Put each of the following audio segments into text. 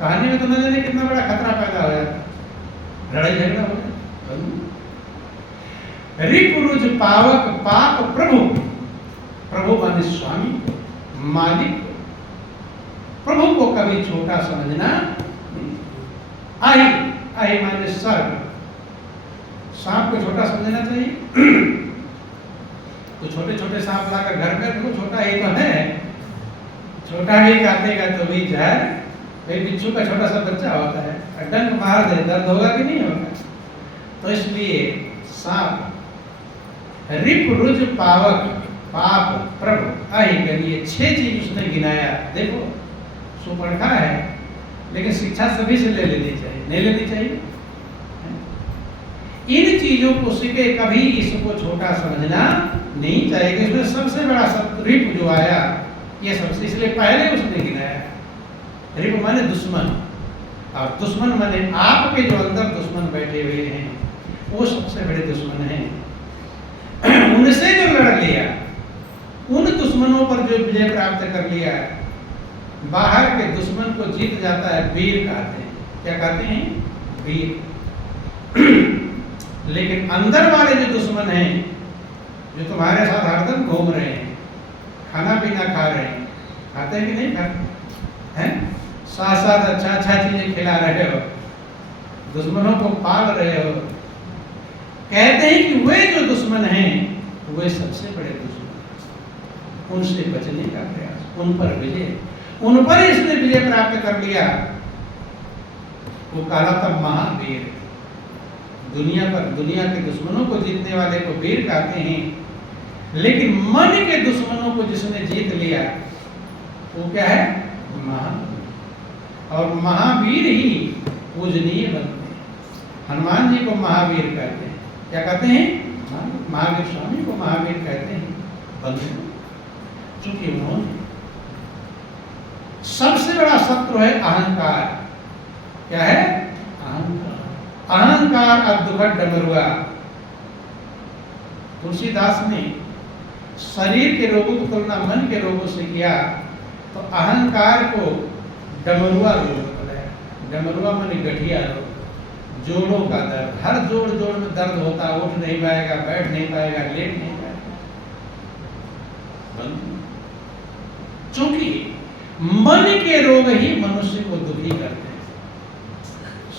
कहानी में तो न जाने कितना बड़ा खतरा पैदा हो जाता, लड़ाई झगड़ा हो जाता। रिपुरुज पावक पाप प्रभु, प्रभु माने स्वामी, मालिक, प्रभु को कभी छोटा समझना नहीं। आई आई माने सर्ग, सांप को छोटा समझना चाहिए? तो छोटे छोटे सांप लाकर घर में रखो, छोटा ही तो है, छोटा ही काटेगा तो भी जहर। एक बिच्छू का छोटा सा बच्चा होता है, डंक मार दे दर्द होगा कि नहीं होगा? तो इसलिए सांप रिपुरुज पावक पाप प्रभु आई करिए, 6 चीज उसने गिनाया। देखो सुपरखा है, लेकिन शिक्षा सभी से ले लेनी चाहिए, नहीं लेनी चाहिए? इन चीजों को सीखे, कभी इसको छोटा समझना नहीं चाहिए। इसमें सबसे बड़ा शत्रु रिप जो आया, ये सबसे, इसलिए पहले उसने गिनाया। रिप माने दुश्मन, और दुश्मन माने आपके जो अंदर दुश्मन बैठे हुए हैं, वो सबसे बड़े दुश्मन हैं। उनसे जो लड़ लिया, उन दुश्मनों पर जो विजय प्राप्त कर लिया, बाहर के दुश्मन को जीत जाता है, वीर कहते हैं। क्या कहते हैं? वीर। लेकिन अंदर वाले जो दुश्मन हैं, जो तुम्हारे साथ हरदम घूम रहे हैं, खाना पीना खा रहे हैं, खाते हैं कि नहीं खाते हैं, साथ साथ अच्छा अच्छा चीजें खिला रहे हो, दुश्मनों को पाल रहे हो, कहते हैं कि वे जो दुश्मन हैं वे सबसे बड़े दुश्मन, उनसे बचने का प्रयास, उन पर विजय, उन पर इसने विजय प्राप्त कर लिया। वो कहलाता महावीर। दुनिया पर, दुनिया के दुश्मनों को जीतने वाले को वीर कहते हैं, लेकिन मन के दुश्मनों को जिसने जीत लिया वो क्या है? महावीर। और महावीर ही पूजनीय बनते हैं। हनुमान जी को महावीर कहते हैं। क्या कहते हैं? महावीर स्वामी को महावीर कहते हैं, बंधु, चूंकि उन्होंने, सबसे बड़ा शत्रु है अहंकार। क्या है? अहंकार। अहंकार अद्भुत डमरुआ। तुलसीदास ने शरीर के रोगों की तुलना मन के रोगों से किया, तो अहंकार को डमरुआ रोग बताया। डमरुआ माने गठिया रोग, जोड़ों का दर्द, हर जोड़ जोड़ में दर्द होता, उठ नहीं पाएगा, बैठ नहीं पाएगा, लेट नहीं पाएगा। चूंकि मन के रोग ही मनुष्य को दुखी करते हैं।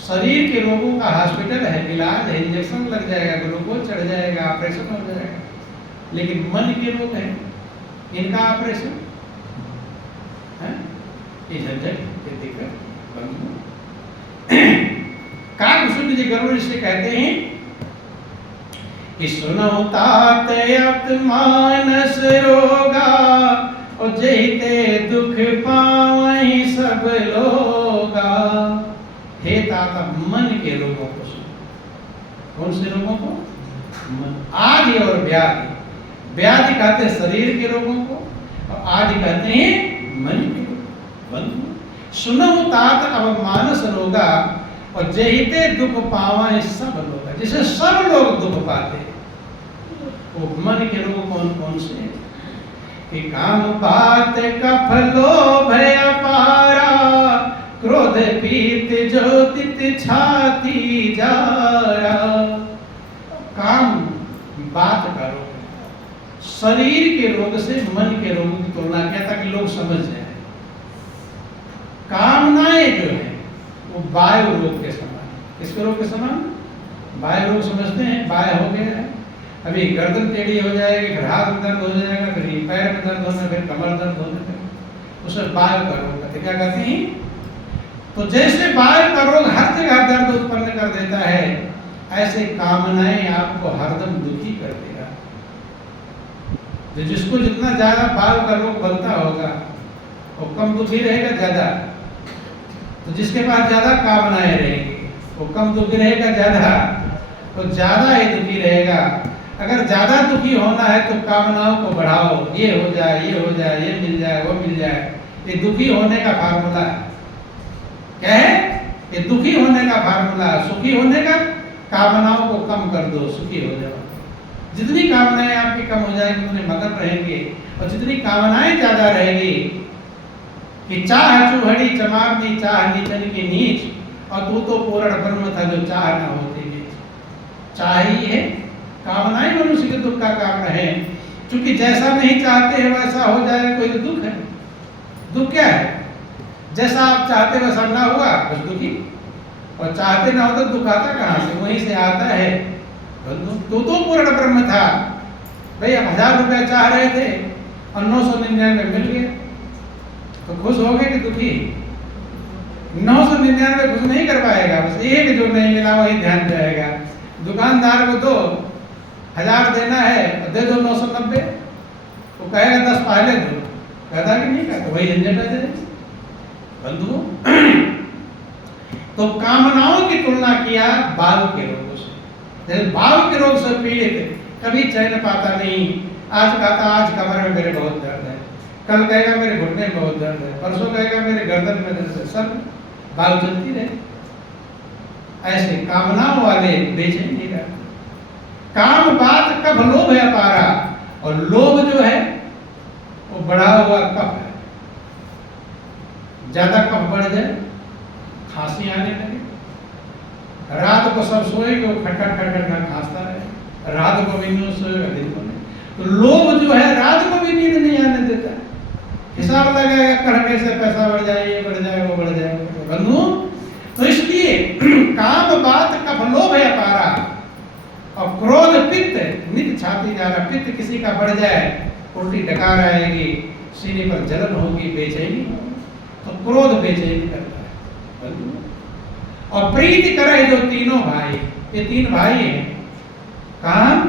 शरीर के रोगों का हॉस्पिटल है, इलाज है, इंजेक्शन लग जाएगा, ग्लूकोज चढ़ जाएगा, ऑपरेशन हो जाएगा। लेकिन मन के रोग है, इनका ऑपरेशन है, ये झंझट, ये दिक्कत बंद। काव्यशुद्ध जी गरुड़ से कहते हैं कि सुनो तात मानस रोगा, और जहिते दुख पावहि सब लोगा। हे तात, मन के रोगों को सुनो। कौन से रोगों को? मन। आदि और व्याधि। व्याधि कहते हैं शरीर के रोगों को, और आदि कहते हैं मन के रोगों। सुनो तात अब मानस रोगा, और जहिते दुख पावा सब लोग, जिसे सब लोग दुख पाते हैं। वो मन के रोग कौन कौन से हैं? कि काम बात कफ लोभ अपारा, क्रोध पीत ज्योतित छाती जारा। काम बात का रोग, शरीर के रोग से मन के रोग की तुलना किया ताकि लोग समझ जाए। कामनाएं जो है वो वायु रोग के समान। किसके रोग के समान? वायु रोग समझते हैं, वायु हो गया है, अभी गर्दन टेढ़ी हो जाएगी, फिर हाथ में दर्द हो जाएगा, फिर पैर में दर्द होना, फिर कमर दर्द होने लगेगा, उसे वायु का रोग कहते। क्या कहते हैं? तो जैसे वायु का रोग हर जगह दर्द उत्पन्न कर देता है, ऐसे कामनाएं आपको हरदम दुखी कर देगा। जिसको जितना ज्यादा वायु का रोग बनता होगा वो कम दुखी रहेगा ज्यादा। तो जिसके पास ज्यादा कामनाएं रहेंगी वो कम दुखी रहेगा ज्यादा, तो ज्यादा ही दुखी रहेगा। अगर ज्यादा दुखी होना है तो कामनाओं को बढ़ाओ, ये हो जाए, ये हो जाए, ये मिल जाए, वो मिल जाए। ये दुखी होने का फार्मूला है। क्या है? ये दुखी होने का फार्मूला है। सुखी होने का, कामनाओं को कम कर दो, सुखी हो जाओ। जितनी कामनाएं आपकी कम हो जाएंगी उतने मगन रहेंगे, और जितनी कामनाएं ज्यादा रहेगी, कि चाह चूहड़ी चमारनी चाह नीचन की नीच, और तू तो पूर्ण ब्रह्म था जो चाह ना होती नीच। चाह ही है, कामनाएं मनुष्य के दुख का कारण है। क्योंकि जैसा नहीं चाहते हैं वैसा हो जाए कोई तो दुख है। दुख क्या है? जैसा आप चाहते वैसा ना हुआ बस दुखी, और चाहते ना हो तो दुख आता कहाँ से? वहीं से आता है। तू तो पूर्ण ब्रह्म था भाई, अब 1000 रुपया चाह रहे थे और 999 मिल गया तो खुश हो गए कि दुखी? 999 खुश नहीं कर पाएगा, बस एक जो नहीं मिला वही ध्यान जाएगा। दुकानदार को तो 1000 देना है और दे दो 990, वो कहेगा 10 पहले दो, कहता कि नहीं कहता, वही झंझट है बंधु। तो कामनाओं की तुलना किया बाल के रोगों से। जैसे बाल के रोग से पीड़ित कभी चैन पाता नहीं, आज कहता आज कमर में मेरे बहुत दर्द है, कल कहेगा मेरे घुटने में बहुत दर्द है, परसों कहेगा मेरे गर्दन में दर्द है, सब बाल चलती रहे। ऐसे कामनाओं वाले बेचैन नहीं रहते। काम बात कब लोभ है पारा, और लोभ जो है वो बढ़ा हुआ कफ है। ज्यादा कफ बढ़ जाए, खांसी आने लगे, रात को सब सोएंगे वो खटखट खटखट ना खांसता रहे, रात को भी नहीं सोएगा दिन को नहीं। तो लोभ जो है रात को भी नींद नहीं आने देता। हिसाब लगाएगा कल कैसे पैसा बढ़ जाए, ये बढ़ जाए, वो बढ़ जाए बंधु। तो इसलिए काम बात कफ लोभ है पारा, और क्रोध पित्त नित छाती जा रहा। पित्त किसी का बढ़ जाए, उल्टी डकार आएगी, सीने पर जलन होगी, बेचैनी, तो क्रोध बेचैनी करता है। और प्रीति करे जो तीनों भाई, ये 3 भाई हैं, काम,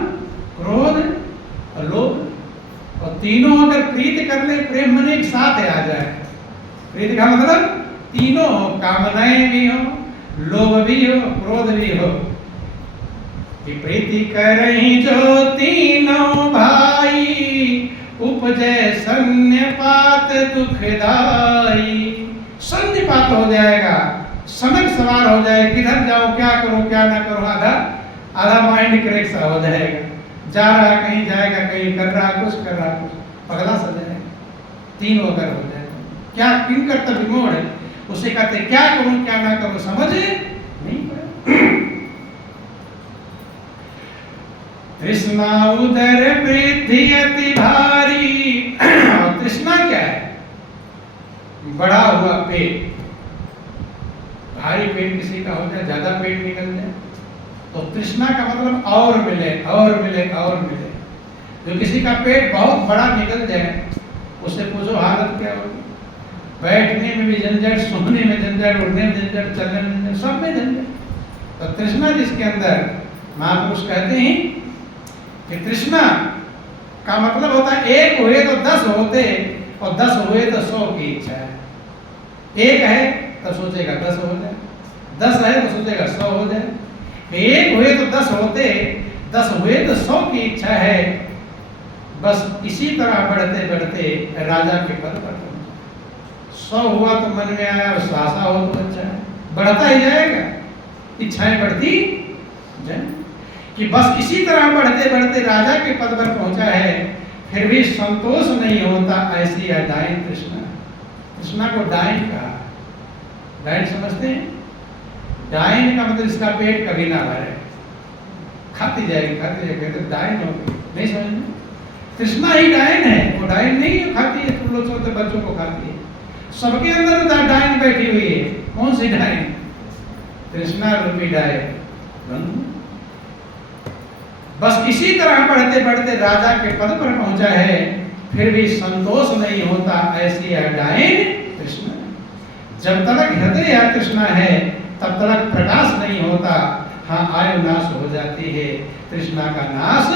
क्रोध और लोभ। और तीनों अगर प्रीति कर ले, प्रेम मन एक साथ आ जाए। प्रीति का मतलब तीनों हो, कामनाएं भी हो, लोभ भी हो, क्रोध भी हो। कि प्रीति करही जो तीनों भाई, उपजे सन्निपात दुखदाई। सन्निपात हो जाएगा, समझ सवार हो जाए, किधर जाओ, क्या करो, क्या ना करो, आधा माइंड क्रैक सा हो जाएगा। जा रहा कहीं, जाएगा कहीं, कर रहा कुछ, कर रहा कुछ, पगला सा जाएगा। 3 अगर हो जाए क्या किन कर्तव्य मोड़, उसे कहते क्या करूं क्या ना करूं समझ नहीं पड़े। तृष्णा उदर वृद्धि अति भारी। और तृष्णा क्या है? बढ़ा हुआ पेट। भारी पेट किसी का हो जाए, ज्यादा पेट निकल जाए, तो तृष्णा का मतलब और मिले, और मिले, और मिले। जो किसी का पेट बहुत बड़ा निकल जाए, उससे पूछो हालत क्या होगी? बैठने में भी झंझट, सोने में झंझट, उड़ने में झंझट, चलने में झंझट, सब में झंझट। तो तृष्णा जिसके अंदर, महापुरुष कहते हैं कि तृष्णा का मतलब होता है 1 हुए तो 10 होते, और 10 हुए तो 100 की इच्छा है। 1 है तो सोचेगा 10 हो जाए, 10 है तो सोचेगा 100 हो जाए। 1 हुए तो 10 होते, 10 हुए तो 100 की इच्छा है। बस इसी तरह बढ़ते बढ़ते राजा के पद पर 100 हुआ तो मन में आया, और 100 हो तो अच्छा है, बढ़ता ही जाएगा, इच्छाएं बढ़ती जाए। कि बस इसी तरह बढ़ते बढ़ते राजा के पद पर पहुंचा है, फिर भी संतोष नहीं होता, ऐसी है डाइन तृष्णा। तृष्णा को डाइन कहा। डाइन समझते हैं? डाइन का मतलब इसका पेट कभी ना भरे, खाती जाएगी, खाती जाएगी, तो डाइन होगी। नहीं समझ? तृष्णा ही डाइन है, वो डाइन नहीं है खाती है, तुम लोग सोचते बच्चों को खाती है। सबके अंदर डाइन बैठी हुई है। कौन सी डाइन? तृष्णा रूपी डाइन। बस इसी तरह बढ़ते बढ़ते राजा के पद पर पहुंचा है, फिर भी संतोष नहीं होता, ऐसी है डाइन तृष्णा। जब तक हृदय या तृष्णा है तब तक प्रकाश नहीं होता। हाँ, आयु नाश हो जाती है, तृष्णा का नाश,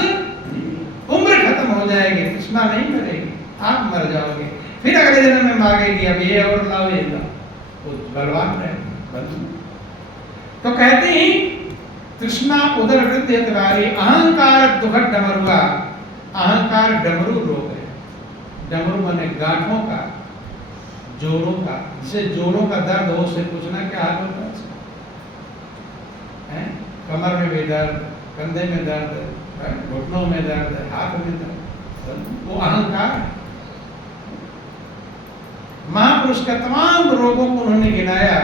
उम्र खत्म हो जाएगी, तृष्णा नहीं मरेगी, आप मर जाओगे। फिर अगले जन्म में मांगेगी अब ये और लाओ, ये लाओ, तो बलवान रहे। तो कहते हैं तृष्णा उदर वृद्धि अतिभारी, अहंकार दुखद डमरुआ। अहंकार डमरू रोग है। डमरू माने गांठों का, जोड़ों का। जिसे जोड़ों का दर्द हो उससे पूछना क्या हाल होता है? कमर में भी दर्द, कंधे में दर्द, घुटनों में दर्द, हाथ में दर्द, वो अहंकार। महापुरुष का तमाम रोगों को उन्होंने गिनाया।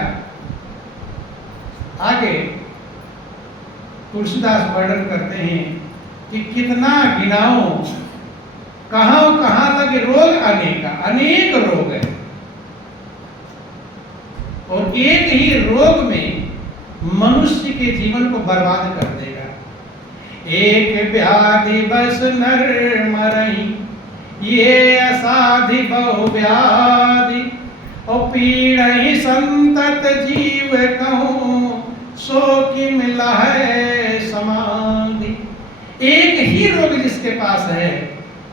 आगे तुलसीदास वर्णन करते हैं कि कितना गिनाओ, कहां कहां लगे रोग, अनेक रोग है, और एक ही रोग में मनुष्य के जीवन को बर्बाद कर देगा। एक व्याधि बस नर मरई, ये असाधि बहु व्याधि, और पीड़हि संतत जीव कहूं, सो कि मिला है समाधि। एक ही रोग जिसके पास है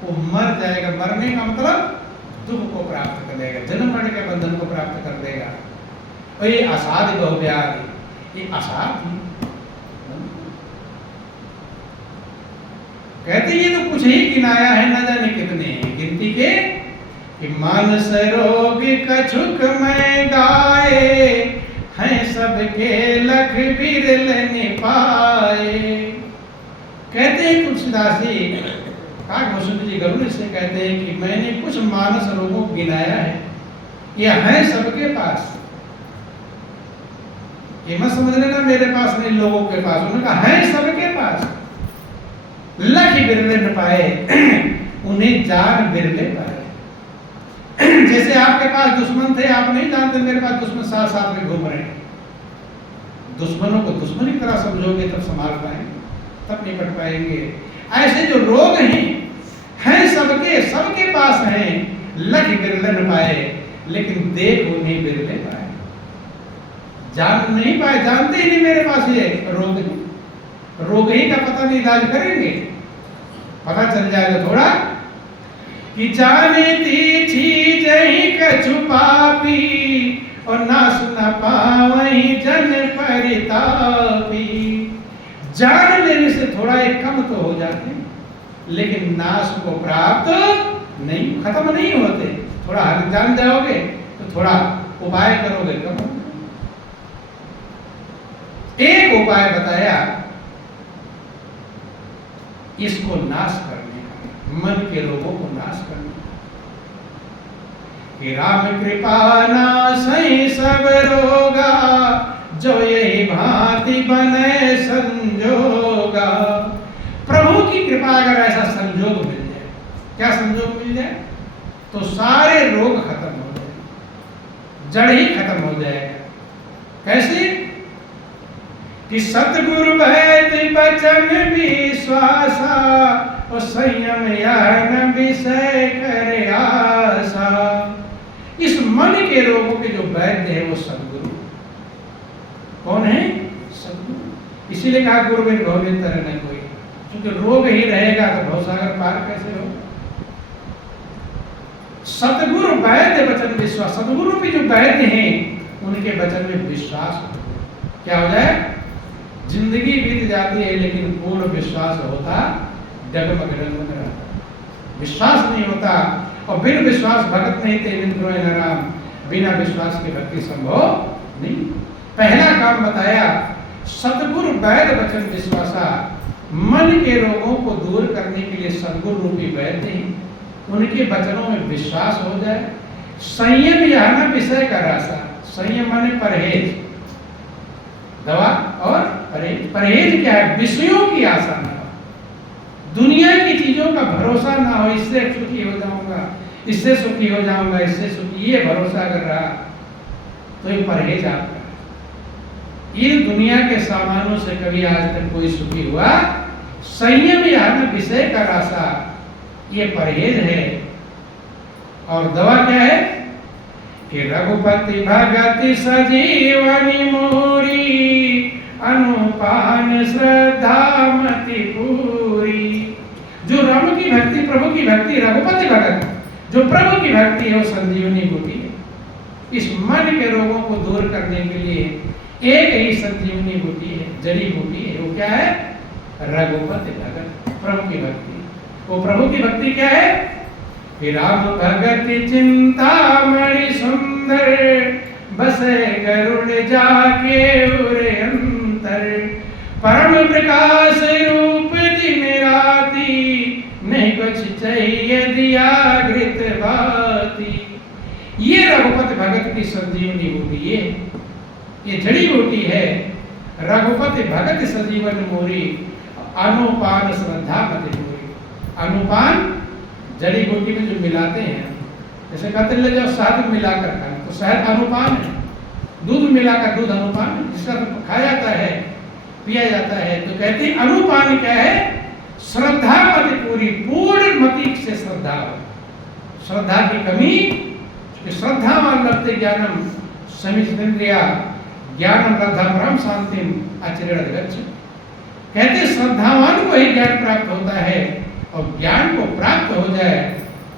वो मर जाएगा। मरने का मतलब दुख को प्राप्त कर लेगा, जन्म मरण के बंधन को प्राप्त कर लेगा। और ये असाध्य बहुव्याधि, ये असाध्य कहते ये तो कुछ ही गिनाया है, न जाने कितने गिनती के। कि मानस रोग कछुक में गाए, हैं सबके लख बिरल निपाए। कहते हैं तुलसीदास जी, काकभूषण जी गरुड़ से कहते हैं कि मैंने कुछ मानस रोगों को गिनाया है, ये हैं सबके पास। ये मत समझ लेना मेरे पास नहीं, लोगों के पास। उन्होंने कहा है सबके पास, लख बिरले न पाए, उन्हें जान बिरले पाए। जैसे आपके पास दुश्मन थे, आप नहीं जानते मेरे पास दुश्मन साथ साथ में घूम रहे हैं। दुश्मनों को दुश्मन की तरह समझोगे तब संभाल पाएंगे, तब निपट पाएंगे। ऐसे जो रोग हैं सबके, सबके पास हैं, लख बिरले न पाए, लेकिन देख उन्हें बिरले पाए। जान नहीं पाए, जानते ही नहीं मेरे पास ये रोग है। रोग ही का पता नहीं, इलाज करेंगे, पता चल जाएगा थोड़ा। कि जाने थी जही कछु पापी, और ना सुना पावही जन परितापी। जान लेने से थोड़ा एक कम तो हो जाते, लेकिन नाश को प्राप्त नहीं, खत्म नहीं होते। थोड़ा जान जाओगे तो थोड़ा उपाय करोगे, कम। एक उपाय बताया इसको नाश करने का, मन के रोगों को नाश करने का। कि राम कृपा नासै सब रोगा, जो यही भांति बने संजोगा। प्रभु की कृपा अगर ऐसा संजोग मिल जाए, क्या संजोग मिल जाए, तो सारे रोग खत्म हो जाए, जड़ ही खत्म हो जाएगा। कैसे? कि सतगुरु वैद बचन विश्वासा, और संयम यह न विषय करे आशा। इस मन के रोगों के जो वैद्य है वो सतगुरु। कौन है? सतगुरु। इसीलिए कहा गुरु बिन भवनित तरह न कोई। क्योंकि रोग ही रहेगा तो भवसागर पार कैसे हो? सतगुरु वैद्य वचन विश्वास। सतगुरु भी जो वैद्य हैं उनके वचन में विश्वास क्या हो जाए? जिंदगी बीत जाती है लेकिन पूर्ण विश्वास होता, डगमग रहता। विश्वास नहीं होता, और बिन विश्वास भगत नहीं थे मित्रों न राम। बिना विश्वास की भक्ति संभव नहीं। पहला काम बताया, सतगुरु वैद्य वचन विश्वासा। मन के रोगों को दूर करने के लिए सतगुरु रूपी वैद्य हैं, उनके वचनों में विश्वास हो जाए। संयम यह न विषय का रासा। संयम माने परहेज, दवा और परहेज। परहेज क्या है? विषयों की आशा ना हो, दुनिया की चीजों का भरोसा ना हो। इससे सुखी हो जाऊंगा, इससे सुखी हो जाऊंगा, इससे सुखी, ये भरोसा अगर रहा तो ये परहेज आपका। ये दुनिया के सामानों से कभी आज तक कोई सुखी हुआ? संयम यह न विषय का रासा, ये परहेज है। और दवा क्या है? कि रघुपति भगति सजीवनी मोरी, अनुपान श्रद्धा मति पूरी। जो राम की भक्ति, प्रभु की भक्ति, रघुपति भगत, जो प्रभु की भक्ति है वो संजीवनी बूटी है। इस मन के रोगों को दूर करने के लिए एक ही संजीवनी बूटी है, जड़ी बूटी है। वो क्या है? रघुपति भगत, प्रभु की भक्ति। वो प्रभु की भक्ति क्या है? कि राम भगति चिंतामणि सुंदर, बसे गरुड़ जाके उरे अंतर। परम प्रकाश रूप दिन राती, नहीं कुछ चाहिए दिया घृत भाती। ये रघुपति भगत की संजीवनी बूटी, ये जड़ी बूटी है। रघुपति भगत संजीवन मोरी, अनुपान श्रद्धा मति मोरी। अनुपान जड़ी बूटी में जो मिलाते हैं, जैसे कहते ले जाओ शहद मिलाकर खाना, तो शहद अनुपान है। दूध मिलाकर दूध अनुपान है, जिसका तो खाया जाता है, पिया जाता है। तो कहते हैं अनुपान क्या है? श्रद्धा मति पूरी, पूर्ण मति से श्रद्धा हो। श्रद्धा की कमी, श्रद्धावान लभते ज्ञानम समितिन्द्रिया ज्ञानम लब्धा परम शांतिम आचरण गच्छ। कहते श्रद्धावान को ही ज्ञान प्राप्त होता है, और ज्ञान को प्राप्त हो जाए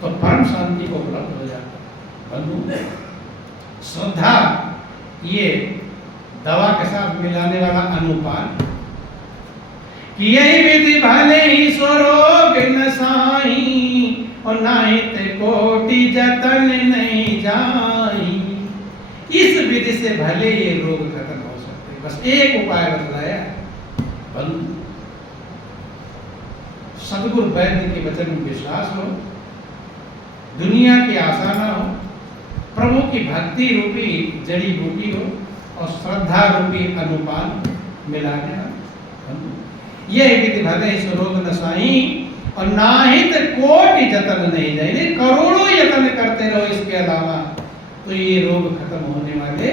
तो परम शांति को उपलब्ध हो जाता है। बंधु, श्रद्धा ये दवा के साथ मिलाने वाला अनुपान, कि यही विधि भले ही स्वरोग नसाई, और नाहित कोटि जतन नहीं जाई। इस विधि से भले ये रोग खत्म हो सकते, बस एक उपाय बतलाया। बंधु, सदगुरु वैद्य के वचन में विश्वास हो, दुनिया की आशा ना हो, प्रभु की भक्ति रूपी जड़ी बूटी हो, और श्रद्धा रूपी अनुपान मिलाने वाला। यह विधि भले स्वरोग नसाई, और नाहित कोटि जतन नहीं जाए। करोड़ों यत्न करते रहो इसके अलावा, तो ये रोग खत्म होने वाले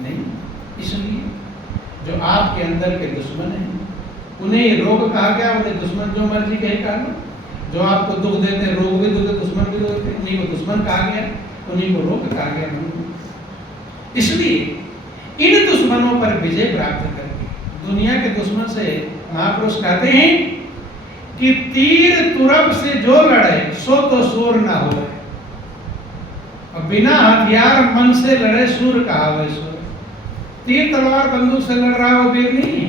नहीं। इसलिए जो आपके अंदर के दुश्मन हैं, उन्हें रोग कहा गया, उन्हें दुश्मन जो मर्जी कहे कहा लो। जो आपको दुख देते हैं, रोग भी देते, दुश्मन भी देते, उन्हीं को दुश्मन कहा गया, उन्हीं को रोग कहा गया। इसलिए इन दुश्मनों पर विजय प्राप्त करके, दुनिया के दुश्मन से महापुरुष कहते हैं कि तीर तुरप से जो लड़े सो तो सूर ना हो, और बिना हथियार मन से लड़े सूर कहा हुआ। सूर तीर तलवार बंदूक से लड़ रहा वो वीर नहीं है।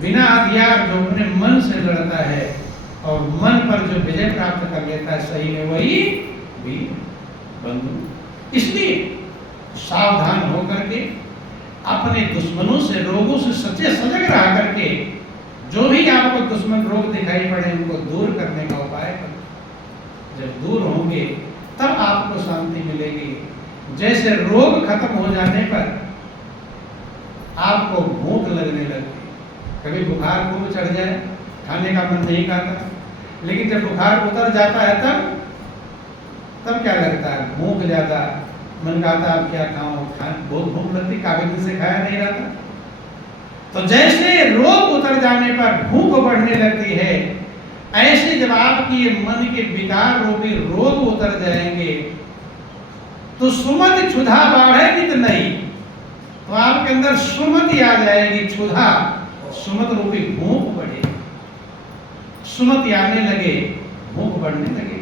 बिना हथियार जो अपने मन से लड़ता है और मन पर जो विजय प्राप्त कर लेता है, सही में वही वीर बंधु। इसलिए सावधान होकर के अपने दुश्मनों से, रोगों से सच्चे सजग रहा करके, जो भी आपको दुश्मन रोग दिखाई पड़े उनको दूर करने का उपाय करें। जब दूर होंगे तब आपको शांति मिलेगी। जैसे रोग खत्म हो जाने पर आपको भूख लगने लगती, कभी बुखार खूब चढ़ जाए, खाने का मन नहीं करता, लेकिन जब बुखार उतर जाता है तब क्या लगता है? भूख ज्यादा, मन कहता है अब क्या खाऊं, बहुत भूख लगती, काफी दिन से खाया नहीं रहता। तो जैसे रोग उतर जाने पर भूख बढ़ने लगती है, ऐसे जब आपकी मन के विकार रूपी रोग उतर जाएंगे तो सुमति क्षुधा बढ़ेगी तो नहीं, तो आपके अंदर सुमति आ जाएगी, क्षुधा, सुमत रूपी भूख बढ़ेगी। सुमति आने लगे, भूख बढ़ने लगे।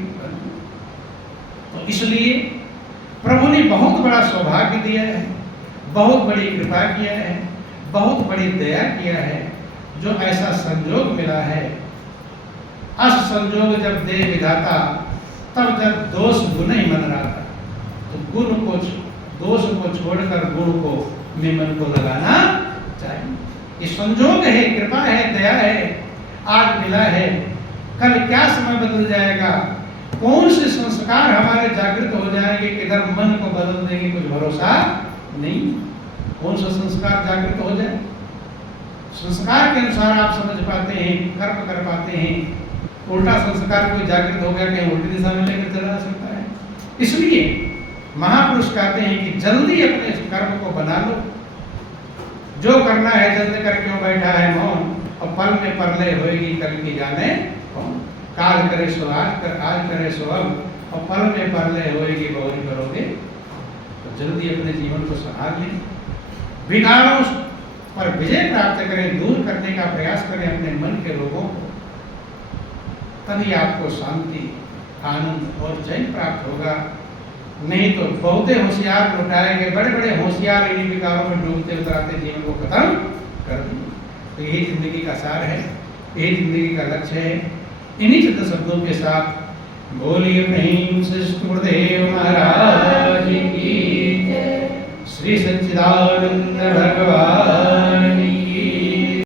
तो इसलिए प्रभु ने बहुत बड़ा सौभाग्य दिया है, बहुत बड़ी कृपा किया है, बहुत बड़ी दया किया है, जो ऐसा संजोग मिला है। अस संजोग जब दे विधाता, तब जब दोष गुण ही मन रहा था, तो गुण को, दोष को छोड़कर गुण को में मन को लगाना चाहिए। ये संजोग है, कृपा है, दया है, आज मिला है, कल क्या समय बदल जाएगा, कौन से संस्कार हमारे जागृत हो जाएंगे, किधर मन को बदल देंगे, कुछ भरोसा नहीं। कौन सा संस्कार जागृत हो जाए, संस्कार के अनुसार आप समझ पाते हैं, कर्म कर पाते हैं। उल्टा संस्कार कोई जागृत हो गया, कहीं उल्टी दिशा में लेकर चला सकता है। इसलिए महापुरुष कहते हैं कि जल्दी अपने कर्म को बना लो, जो करना है जल्दी कर क्यों बैठा है मौन, और पल में परलय होएगी कल की जाने कौन। काल करे सो आज कर, आज करे सो अब, और पल में परलय होएगी बहुरी करोगे। तो जल्दी अपने जीवन को संभाल लें, विकारों पर विजय प्राप्त करें, दूर करने का प्रयास करें अपने मन के रोगों को, तभी आपको शांति, आनंद और चैन प्राप्त होगा। नहीं तो बहुते होशियार लुटाएंगे, बड़े बड़े होशियार इन्हीं विकारों में डूबते उतराते जीवन को खत्म कर देंगे। तो यही जिंदगी का सार है, यही जिंदगी का लक्ष्य है। इन्हीं चित्त शब्दों के साथ बोलिए प्रेम से गुरुदेव महाराज की, श्री सच्चिदानंद भगवान